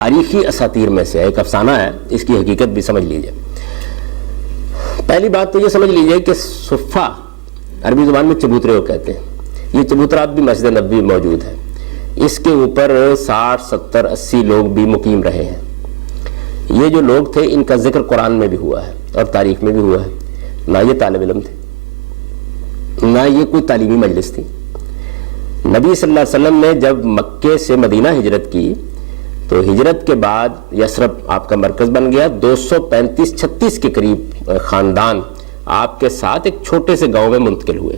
تاریخی اساطیر میں سے ایک افسانہ ہے، اس کی حقیقت بھی سمجھ لیجئے۔ پہلی بات تو یہ سمجھ لیجئے کہ صفہ عربی زبان میں چبوترے کو کہتے ہیں۔ یہ چبوترا بھی مسجد نبوی موجود ہے، اس کے اوپر 60 70 80 لوگ بھی مقیم رہے ہیں۔ یہ جو لوگ تھے ان کا ذکر قرآن میں بھی ہوا ہے اور تاریخ میں بھی ہوا ہے۔ نہ یہ طالب علم تھے، نہ یہ کوئی تعلیمی مجلس تھی۔ نبی صلی اللہ علیہ وسلم نے جب مکے سے مدینہ ہجرت کی تو ہجرت کے بعد یثرب آپ کا مرکز بن گیا۔ 235-36 کے قریب خاندان آپ کے ساتھ ایک چھوٹے سے گاؤں میں منتقل ہوئے۔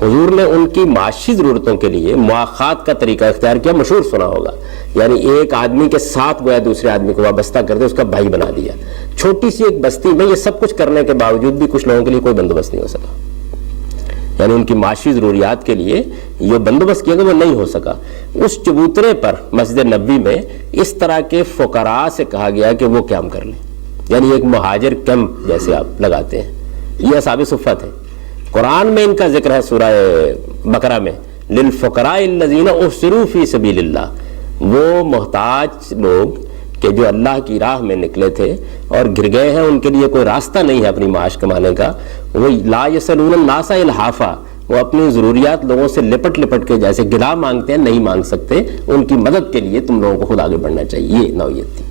حضور نے ان کی معاشی ضرورتوں کے لیے مواخات کا طریقہ اختیار کیا، مشہور سنا ہوگا، یعنی ایک آدمی کے ساتھ گویا دوسرے آدمی کو وابستہ کر دے، اس کا بھائی بنا دیا۔ چھوٹی سی ایک بستی میں یہ سب کچھ کرنے کے باوجود بھی کچھ لوگوں کے لیے کوئی بندوبست نہیں ہو سکا، یعنی ان کی معاشی ضروریات کے لیے یہ بندوبست کیا گیا، وہ نہیں ہو سکا۔ اس چبوترے پر مسجد نبوی میں اس طرح کے فقراء سے کہا گیا کہ وہ قیام کر لیں، یعنی ایک مہاجر کیمپ جیسے آپ لگاتے ہیں۔ یہ اصحاب صفہ تھے۔ قرآن میں ان کا ذکر ہے سورہ بقرہ میں، للفقراء الذین احصروا فی سبیل اللہ، وہ محتاج لوگ کہ جو اللہ کی راہ میں نکلے تھے اور گر گئے ہیں، ان کے لیے کوئی راستہ نہیں ہے اپنی معاش کمانے کا۔ وہ لا یسألون الناس الحافا، وہ اپنی ضروریات لوگوں سے لپٹ لپٹ کے جیسے گدا مانگتے ہیں، نہیں مانگ سکتے۔ ان کی مدد کے لیے تم لوگوں کو خود آگے بڑھنا چاہیے، یہ نوعیت تھی۔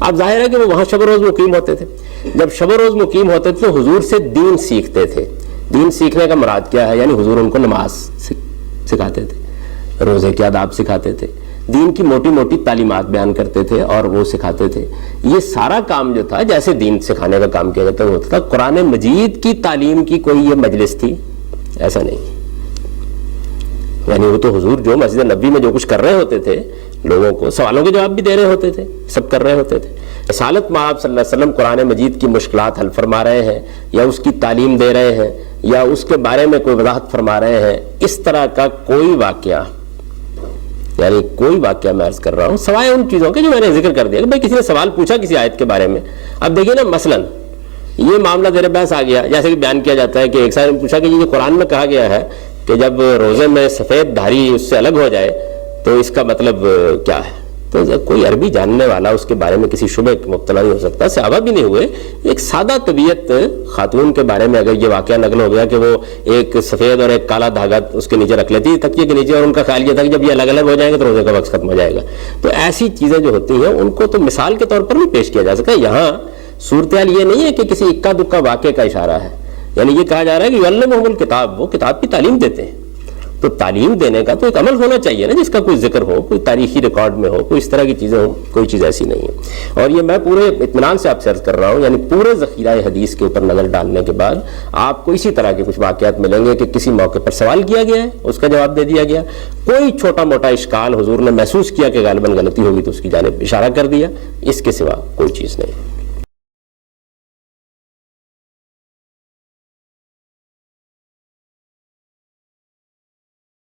اب ظاہر ہے کہ وہ وہاں شب و روز مقیم ہوتے تھے۔ جب شب و روز مقیم ہوتے تھے تو حضور سے دین سیکھتے تھے۔ دین سیکھنے کا مراد کیا ہے؟ یعنی حضور ان کو نماز سکھاتے تھے، روزے کے آداب سکھاتے تھے، دین کی موٹی موٹی تعلیمات بیان کرتے تھے اور وہ سکھاتے تھے۔ یہ سارا کام جو تھا جیسے دین سکھانے کا کام کیا جاتا ہوتا تھا۔ قرآن مجید کی تعلیم کی کوئی یہ مجلس تھی؟ ایسا نہیں۔ یعنی وہ تو حضور جو مسجد نبوی میں جو کچھ کر رہے ہوتے تھے، لوگوں کو سوالوں کے جواب بھی دے رہے ہوتے تھے، سب کر رہے ہوتے تھے۔ رسالت مآب صلی اللہ علیہ وسلم قرآن مجید کی مشکلات حل فرما رہے ہیں، یا اس کی تعلیم دے رہے ہیں، یا اس کے بارے میں کوئی وضاحت فرما رہے ہیں، اس طرح کا کوئی واقعہ، یعنی کوئی واقعہ میں عرض کر رہا ہوں سوائے ان چیزوں کے جو میں نے ذکر کر دیا کہ بھائی کسی نے سوال پوچھا کسی آیت کے بارے میں۔ اب دیکھیے نا، مثلا یہ معاملہ زیر بحث آ گیا، جیسے کہ بیان کیا جاتا ہے کہ ایک صاحب نے پوچھا کہ یہ قرآن میں کہا گیا ہے کہ جب روزے میں سفید دھاری اس سے الگ ہو جائے تو اس کا مطلب کیا ہے؟ تو کوئی عربی جاننے والا اس کے بارے میں کسی شبہ مبتلا نہیں ہو سکتا، صحابہ بھی نہیں ہوئے۔ ایک سادہ طبیعت خاتون کے بارے میں اگر یہ واقعہ نقل ہو گیا کہ وہ ایک سفید اور ایک کالا دھاگا اس کے نیچے رکھ لیتی تکیے کے نیچے، اور ان کا خیال یہ تھا کہ جب یہ الگ الگ ہو جائیں گے تو روزے کا وقت ختم ہو جائے گا۔ تو ایسی چیزیں جو ہوتی ہیں ان کو تو مثال کے طور پر بھی پیش کیا جا سکتا ہے۔ یہاں صورتحال یہ نہیں ہے کہ کسی اکا دکا واقعے کا اشارہ ہے، یعنی یہ کہا جا رہا ہے کہ یعلمہم الکتاب، وہ کتاب کی تعلیم دیتے ہیں۔ تو تعلیم دینے کا تو ایک عمل ہونا چاہیے نا، جس کا کوئی ذکر ہو، کوئی تاریخی ریکارڈ میں ہو، کوئی اس طرح کی چیزیں ہوں۔ کوئی چیز ایسی نہیں ہے۔ اور یہ میں پورے اطمینان سے آپ سے عرض کر رہا ہوں، یعنی پورے ذخیرہ حدیث کے اوپر نظر ڈالنے کے بعد آپ کو اسی طرح کے کچھ واقعات ملیں گے کہ کسی موقع پر سوال کیا گیا ہے، اس کا جواب دے دیا گیا، کوئی چھوٹا موٹا اشکال حضور نے محسوس کیا کہ غالباً غلطی ہوگی تو اس کی جانب اشارہ کر دیا، اس کے سوا کوئی چیز نہیں۔